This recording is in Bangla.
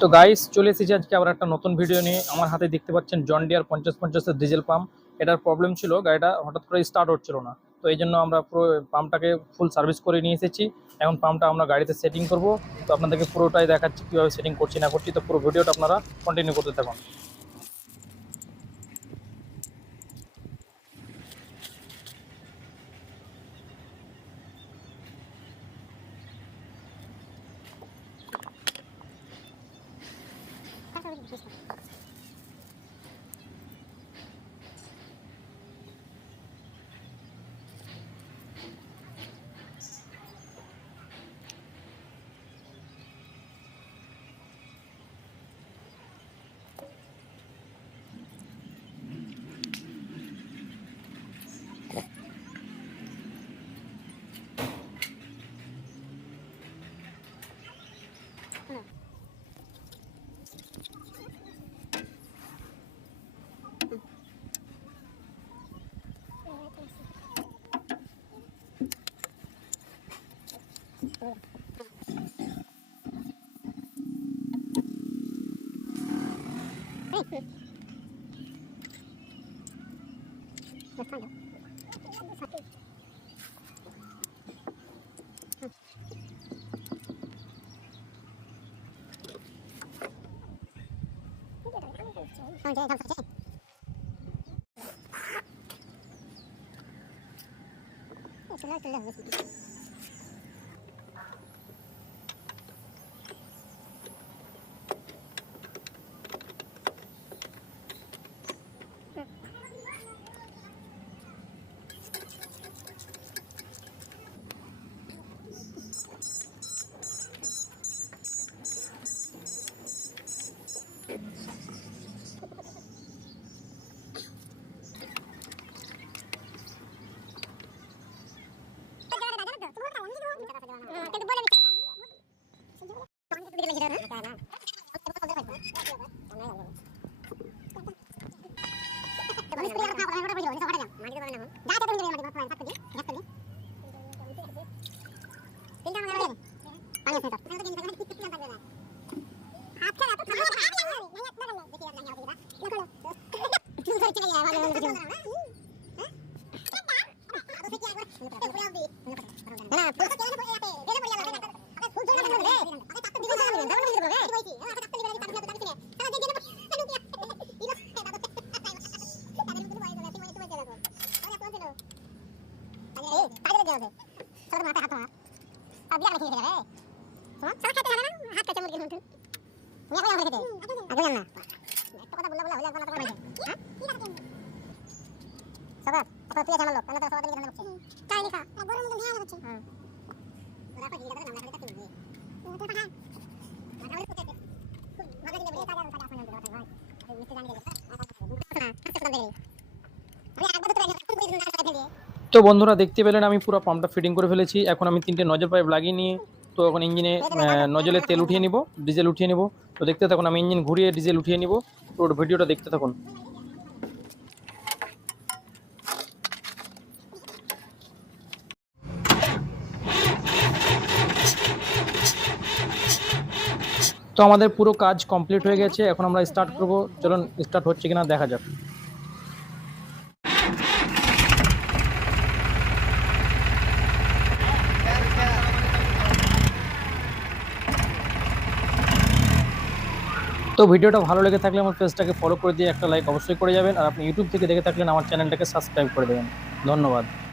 তো গাইস চলে এসেছি আজকে আবার একটা নতুন ভিডিও নিয়ে। আমার হাতে দেখতে পাচ্ছেন জন ডিয়ার 50-50 এর ডিজেল পাম্প। এটার প্রবলেম ছিল, গাড়িটা হঠাৎ করে স্টার্ট হচ্ছিল না। তো এই জন্য আমরা পুরো পাম্পটাকে ফুল সার্ভিস করে নিয়ে এসেছি। এখন পাম্পটা আমরা গাড়িতে সেটিং করব। তো আপনাদেরকে পুরোটাই দেখাচ্ছি কীভাবে সেটিং করছি না করছি। তো পুরো ভিডিওটা আপনারা কন্টিনিউ করতে থাকুন। তো বন্ধুরা দেখতে পেলেন আমি পুরো পাম্পটা ফিটিং করে ফেলেছি। এখন আমি 3টে নজল পাইপ লাগিয়ে নিয়ে তো এখন ইঞ্জিনে নজলে তেল উঠিয়ে নিব, ডিজেল উঠিয়ে নিব। তো দেখতে থাকুন, আমি ইঞ্জিন ঘুরিয়ে ডিজেল উঠিয়ে নিব। পুরো ভিডিওটা দেখতে থাকুন। তো আমাদের পুরো কাজ কমপ্লিট হয়ে গেছে। এখন আমরা স্টার্ট করব। চলুন স্টার্ট হচ্ছে কিনা দেখা যাক। তো ভিডিওটা ভালো লেগে থাকলে আমার পেজটাকে ফলো করে দিয়ে একটা লাইক অবশ্যই করে যাবেন। আর আপনি ইউটিউব থেকে দেখে থাকলেন আমার চ্যানেলটাকে সাবস্ক্রাইব করে দেবেন। ধন্যবাদ।